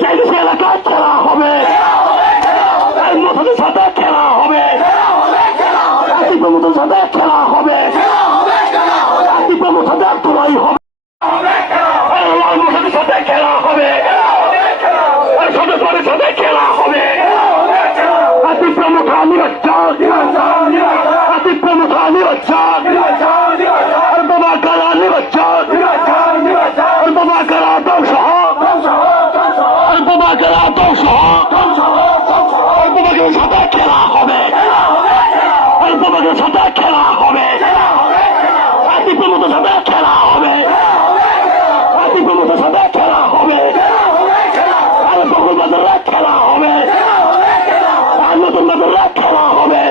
Chinese এলাকায় খেলা হবে, নতুনের সাথে খেলা হবে, নতুনের সাথে খেলা হবে, নতুনের সাথে তোলাই হবে, নতুনের সাথে খেলা হবে, সদস্যের সাথে খেলা হবে, প্রমুখ নিরঞ্জন প্রমুখ নিরঞ্জন বাবা কারা নিরঞ্জন বাবা কারা ধ্বংস বাবা কারা ধ্বংস বাবাকে সাথে খেলা হবে, বাবাকে সাথে খেলা হবে, প্রমুখের সাথে খেলা হবে, প্রমুখের সাথে খেলা হবে, বকুল বাজারে খেলা হবে, নতুন বাজারে খেলা হবে,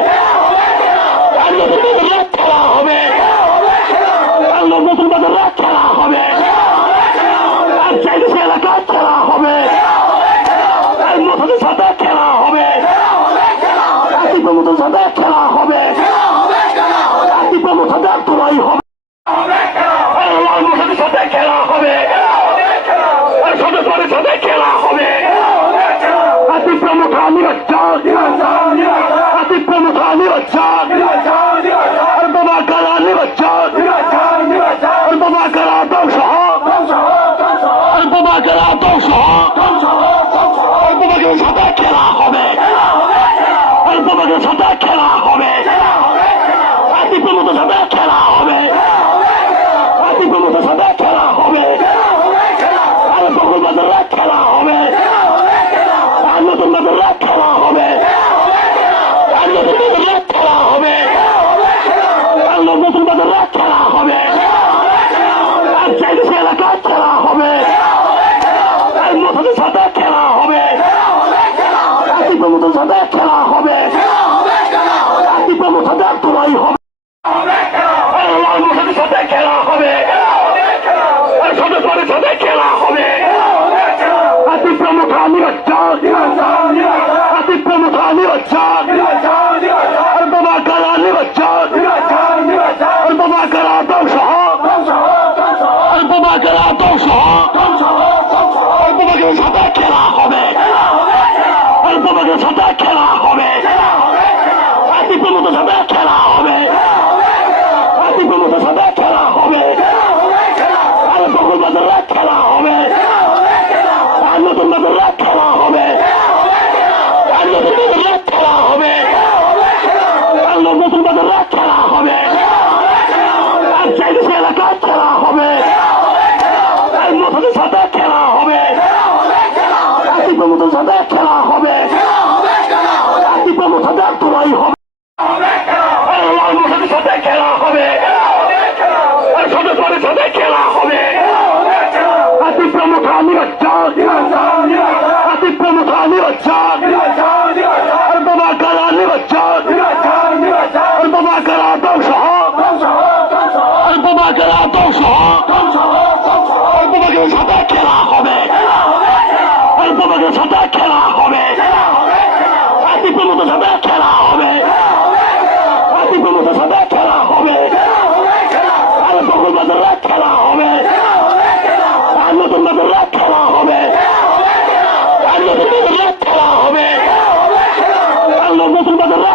নতুন বাজারে খেলা হবে, নতুন বাজারে খেলা হবে, চাইনিজ এলাকায় খেলা হবে, নতুনের সাথে খেলা হবে, নতুনের সাথে খেলা হবে, নতুনের সাথে তোলাই হবে, নতুনের সাথে খেলা হবে, সদস্যের সাথে খেলা হবে, প্রমুখ নিরঞ্জন প্রমুখ নিরঞ্জন বাবা কারা নিরঞ্জন বাবা কারা ধ্বংস বাবা কারা ধ্বংস বাবাকে সাথে খেলা হবে, বাবাকে সাথে খেলা হবে, প্রমুখের সাথে খেলা হবে, প্রমুখের সাথে খেলা হবে, বকুল বাজারে খেলা হবে, নতুন বাজারে খেলা হবে, নতুন বাজারে খেলা হবে, নতুন বাজারে খেলা হবে, চাইনিজ এলাকায় খেলা হবে, নতুনের সাথে খেলা হবে, প্রমুখের সাথে খেলা হবে, প্রমুখের সাথে তোলাই হবে, নতুনের সাথে খেলা হবে, সদস্যের সাথে খেলা হবে, প্রমুখ নিরঞ্জন প্রমুখ নিরঞ্জন বাবা কারা নিরঞ্জন বাবা কারা ধ্বংস বাবা কারা ধ্বংস বাবাকে সাথে খেলা হবে, বাবাকে সাথে খেলা হবে, প্রমুখের সাথে খেলা হবে, প্রমুখের সাথে খেলা হবে, বকুল বাজারে খেলা হবে, নতুন বাজারে খেলা হবে, নতুন বাজারে খেলা হবে, নতুন বাজারে খেলা হবে, চাইনিজ এলাকায় খেলা হবে, নতুনের সাথে খেলা হবে, প্রমুখের সাথে খেলা হবে, প্রমুখের সাথে তোলাই হবে, নতুনের সাথে খেলা হবে, সদস্যের সাথে খেলা হবে, প্রমুখ নিরঞ্জন প্রমুখ নিরঞ্জন বাবা কারা নিরঞ্জন বাবা কারা ধ্বংস বাবা কারা ধ্বংস বাবাকে সাথে খেলা হবে, বাবাকে সাথে খেলা হবে, প্রমুখের সাথে খেলা হবে, প্রমুখের সাথে খেলা হবে, বকুল বাজারে খেলা হবে, নতুন বাজারে খেলা হবে, নতুন বাজারে খেলা হবে, নতুন বাজারে